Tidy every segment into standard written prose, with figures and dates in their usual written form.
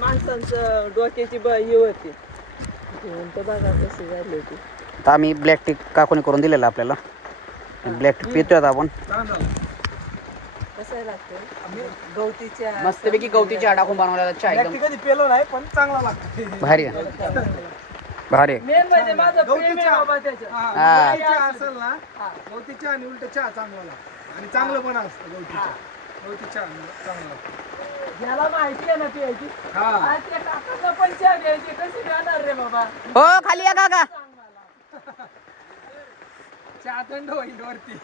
माणसांचं डोक्याची ही होती बघा कशी झाली होती. आता आम्ही ब्लॅक टी काकूने करून दिलेला आपल्याला. ब्लॅक टी पितोय आता आपण. कसं लागतं गवतीच्या मस्तपैकी गवती चहा टाकून बनवलेला चहा एकदम कधी पेलो नाही पण चांगला लागतो. भारी आहे. भारी आहे. मेन म्हणजे माझं गवती प्रेम आहे चहा. बाबा त्याच्यात. हा. गवती चहा असेल ना गवती चहा आणि उलट चहा चांगला लागतो आणि चांगलं पण असतं गवती चहा. गवती चहा चांगला लागतो. ज्याला माहिती आहे ना प्यायची हा आज त्या काकाचा पण चहा घ्यायची कशी जाणार रे बाबा. हो खाली या काका. चहा थंड होईल वरती.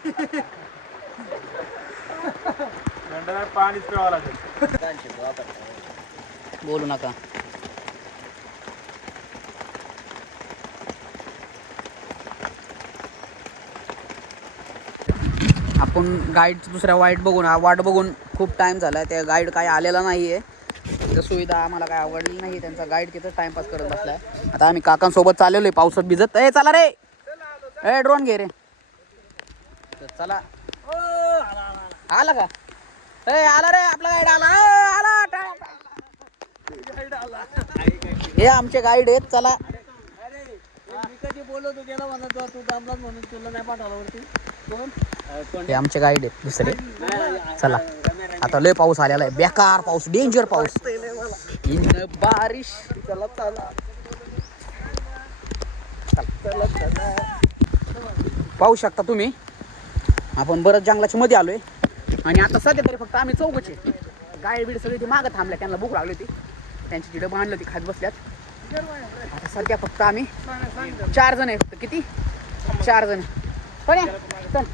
पाणीच प्यावं लागेल. बोलू नका. आपण गाईड दुसऱ्या वाट बघून खूप टाइम झाला. त्या गाईड काय आलेला नाही आहे. तिथं सुविधा आम्हाला काय आवडली नाही. त्यांचा गाईड तिथं टाइमपास करत बसलाय. आता आम्ही काकांसोबत चाललेलो आहे पावसात भिजत. ए चला रे. ए ड्रोन घे रे. चला. आला का? ए आला रे आपला गाईड आला. हे आमचे गाईड आहेत. चला. मी कधी बोलतो गेला म्हणत तू दामलाच म्हणून तुला नाही पाठवला वरती कोण हे आमचे गाईड आहेत दुसरे. चला आता लय पाऊस आलेला आहे. बेकार पाऊस. डेंजर पाऊस. इन बारिश. चला चला. पाहू शकता तुम्ही आपण बरंच जंगलाच्या मध्ये आलोय. आणि आता सध्या तरी फक्त आम्ही चौघच आहे. गाईड बीड सगळी ती मागं थांबल्या. त्यांना भूक लागली होती. त्यांची तिकडे बांधलं ती खात बसल्यात. आता सध्या फक्त आम्ही 4 जण आहे. फक्त किती 4 जण. पण या चल.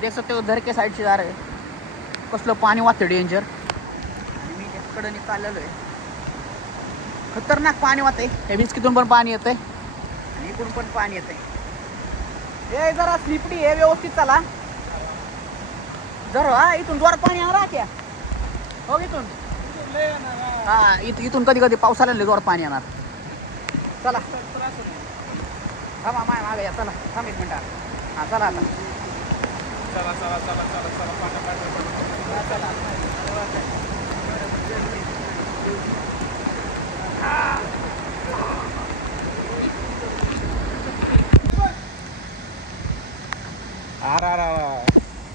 देख सकते हो घर के साइड से जा रहे. कसलं पाणी वाहतं डेंजर. मी त्याकडे चाललेलो आहे. खतरनाक पाणी वाहतंय. हे भिंचकीतून पण पाणी येतंय आणि इकडून पण पाणी येतंय. हे जरा स्लिपडी आहे. व्यवस्थित चला जरा. हा इथून जोरात पाणी येणार क्या हो इथून. हा इथून कधी कधी पावसाला जोरात पाणी येणार. चला थांबा माय मागे या. चला थांब 1 मिनिट. हा चला आता. चला चला चला चला चला पाणी.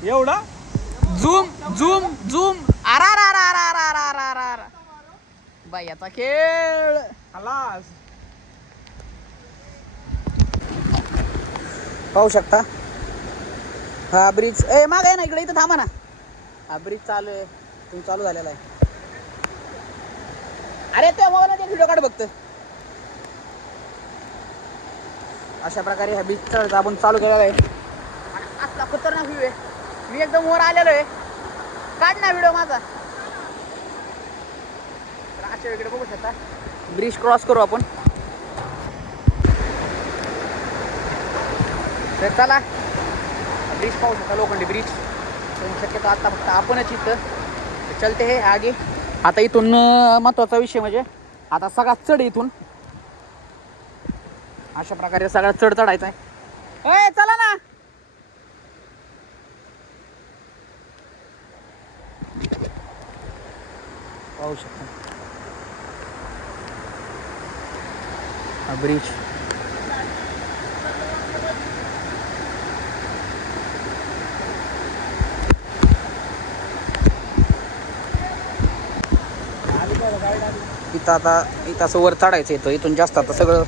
एवढा झूम झूम झूम. आरा बाई याचा खेळ. खलास. पाहू शकता हा ब्रिज. ए माग आहे ना इकडे. इथं थांबा ना. हा ब्रिज चालू आहे. तुम्ही चालू झालेला आहे. अरे ते मोबाईल व्हिडिओ काढ बघत. अशा प्रकारे हा ब्रिज आपण चालू केलेला आहे. आणि असला खतरनाक व्ह्यू आहे. मी एकदम वर आलेलो आहे. काढ ना व्हिडिओ माझा. तर अशा वेगळे बघू शकता. ब्रिज क्रॉस करू आपण. तर चला ब्रिज पाहू शकता. लोखंडी ब्रिज. शक्यतो आता फक्त आपणच इथं चलते हे आगे. आता इथून महत्त्वाचा विषय म्हणजे आता सगळा चढ इथून अशा प्रकारे सगळा चढ चढायचा आहे. ए चला ना. पाहू शकता हा ब्रिज. इथं आता इथं असं वर चढायचं येतं. इथून जास्त आता सगळं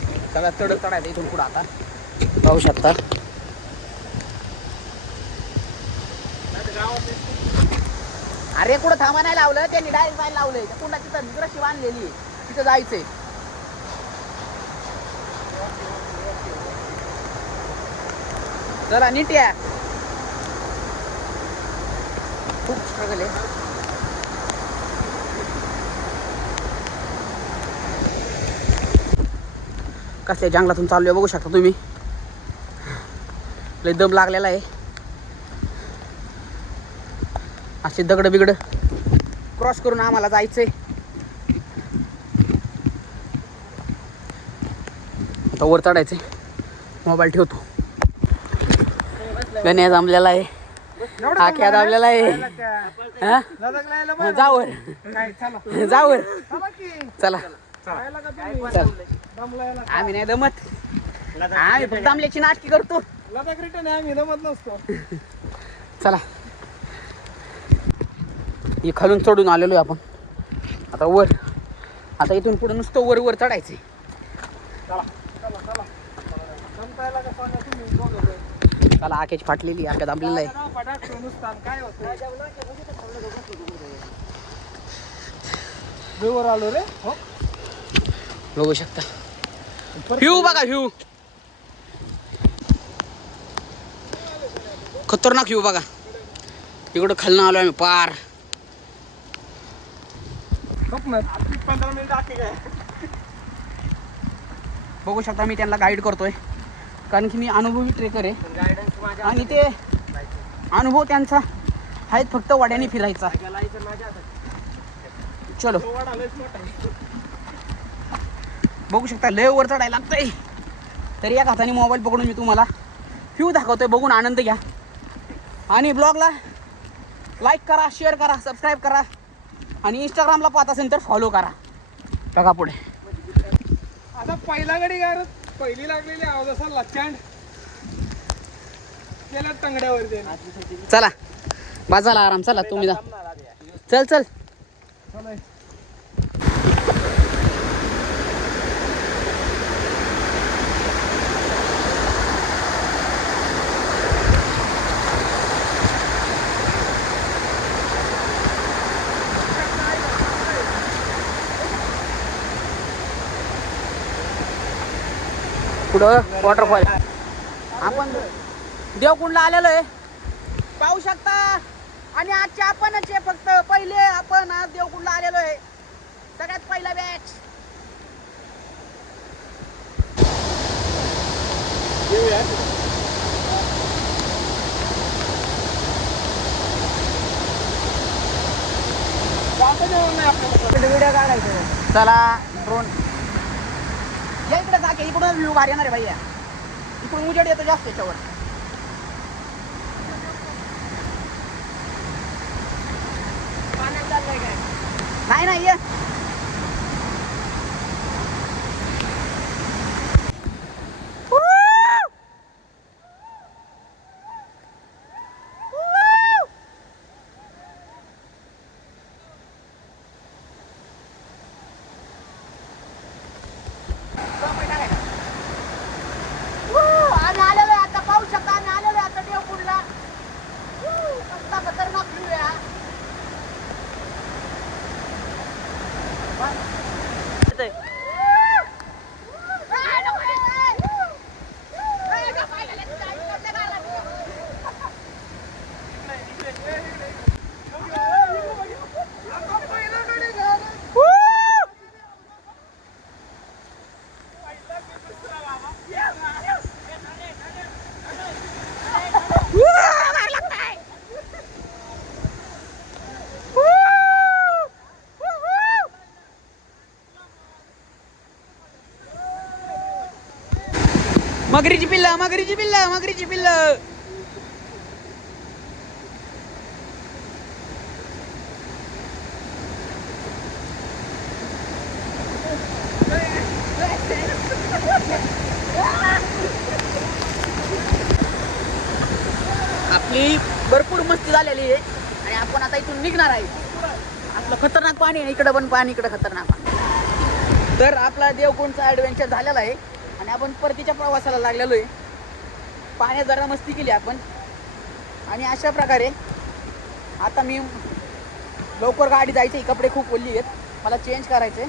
चढ चढायचं इथून पुढं. आता पाहू शकता. अरे कुठं थांबा नाही लावलं. त्यांनी डायरेक्ट जायला लावलंय. कुठं तिथं रशी बांधलेली आहे. तिथं जायचंय. चला नीट या. खूप स्ट्रगल आहे. कसल्या जंगलातून चाललोय बघू शकता तुम्ही. लय दम लागलेला आहे. असे दगड बिगड क्रॉस करून आम्हाला जायचंय. आता वर चढायचंय. मोबाईल ठेवतो. गण्या जमलेला आहे. आख्या जमलेला आहे. हा? जावर जावर चला. चल आम्ही नाही दमत. आम्ही फक्त दमल्याची नाटकी करतो. लदाख रिटर्न आहे आम्ही जमत नसतो. चला हे खालून चढून आलेलो आहे आपण आता वर. आता इथून पुढे नुसतं वर वर चढायचंय. जमतायला का सोन्या तुम्ही दोघं? चला आख्याची फाटलेली आख्या दाबलेला आहे. फटाक नुसतं काय होतं वर आलो रे. हो बघू शकता व्ह्यू बघा. व्ह्यू खतरनाक व्ह्यू बघा. इकडं खालनं आलो आम्ही पार. 15 मिनिट आखी काय. बघू शकता मी त्यांना गाईड करतोय कारण की मी अनुभवी ट्रेकर आहे. आणि ते अनुभव त्यांचा आहेत फक्त वाड्याने फिरायचा. चलो बघू शकता लय वर चढायला लागतंय. तरी या हाताने मोबाईल पकडून मी तुम्हाला व्ह्यू दाखवतोय. बघून आनंद घ्या. आणि ब्लॉगला लाईक करा, शेअर करा, सबस्क्राईब करा. आणि इंस्टाग्रामला पाहत असेल तर फॉलो करा. बघा पुढे आता पहिला गडी गार पहिली लागलेली आवाज असा लचांड गेल्या तंगड्यावर दे. चला बाजाला आराम. चला तुम्ही जा. चल चल पुढं वॉटरफॉल. आपण देवकुंडला आलेलो आहे पाहू शकता. आणि आजचे आपणच आहे फक्त पहिले. आपण आज देवकुंडला आलेलो आहे सगळ्यात पहिला बॅच. व्हिडिओ काढायचं. चला ड्रोन या इकडे जा. इकडून व्ह्यू भारी येणार आहे भैया. इकडून उजेड येतो जास्त याच्यावर. नाही नाही ये. आम्ही आलेलो आहे आता पाहू शकता. आम्ही आलेलो आहे आता देवकुंडला. कसला खतरनाक व्ह्यू आहे. मगरीची पिल्ला मगरीची पिल्ला मगरीची पिल्ला. आपली भरपूर मस्ती झालेली आहे आणि आपण आता इथून निघणार आहे. आपलं खतरनाक पाणी आहे. इकडं पण पाणी, इकडं खतरनाक पाणी. तर आपला देवकुंडचा ॲडव्हेंचर झालेला आहे आणि आपण परतीच्या प्रवासाला लागलेलो आहे. पाण्यात जरा मस्ती केली आपण. आणि अशा प्रकारे आता मी लवकर गाडी जायची. कपडे खूप ओली आहेत, मला चेंज करायचे.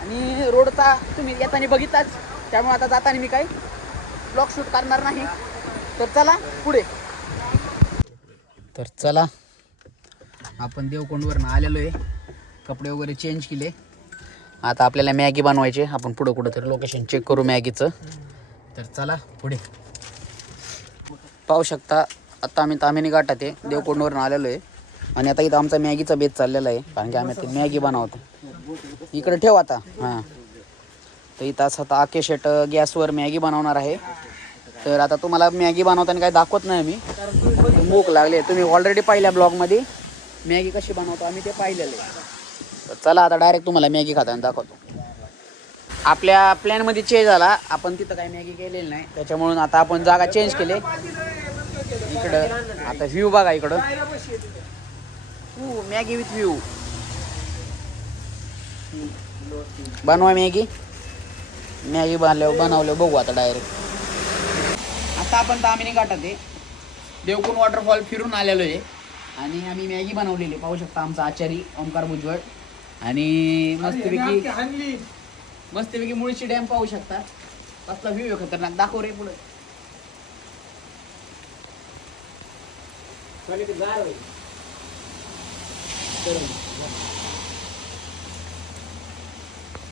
आणि रोडचा तुम्ही येताना बघितलाच, त्यामुळे आता जाताना मी काही ब्लॉग शूट करणार नाही. तर चला पुढे. तर चला आपण देवकोंडवरनं आलेलो आहे. कपडे वगैरे चेंज केले. आता आपल्याला मॅगी बनवायची. आपण पुढं कुठंतरी लोकेशन चेक करू मॅगीचं. तर चला पुढे. पाहू शकता आता आम्ही तामिनी घाटात आहे. देवकोंडवरून आलेलो आहे आणि आता इथं आमचा मॅगीचा बेत चाललेला आहे. कारण की आम्ही आता मॅगी बनवतो. इकडे ठेव आता. हां तर इथं असं आता आके शेट गॅसवर मॅगी बनवणार आहे. तर आता तुम्हाला मॅगी बनवताना काही दाखवत नाही मी. भूक लागली. तुम्ही ऑलरेडी पहिल्या ब्लॉगमध्ये मॅगी कशी बनवतो आम्ही ते पाहिलेलं आहे. तर चला आता डायरेक्ट तुम्हाला मॅगी खाताना दाखवतो. आपल्या प्लॅनमध्ये चेंज झाला. आपण तिथं काही मॅगी केलेली नाही त्याच्यामुळून आता आपण जागा चेंज केली. इकडं आता व्ह्यू बघा. इकडं मॅगी विथ व्ह्यू. बनवा मॅगी. मॅगी बनवलं बघू आता डायरेक्ट. आता आपण तामिनी घाटात आहे. देवकुंड वॉटरफॉल फिरून आलेलो आहे आणि आम्ही मॅगी बनवलेली. पाहू शकता आमचा आचारी ओमकार भुजबळ आणि मस्तपैकी मुळशी डॅम पाहू शकता. कसला व्ह्यू आहे खतरनाक. दाखव रे पुढे.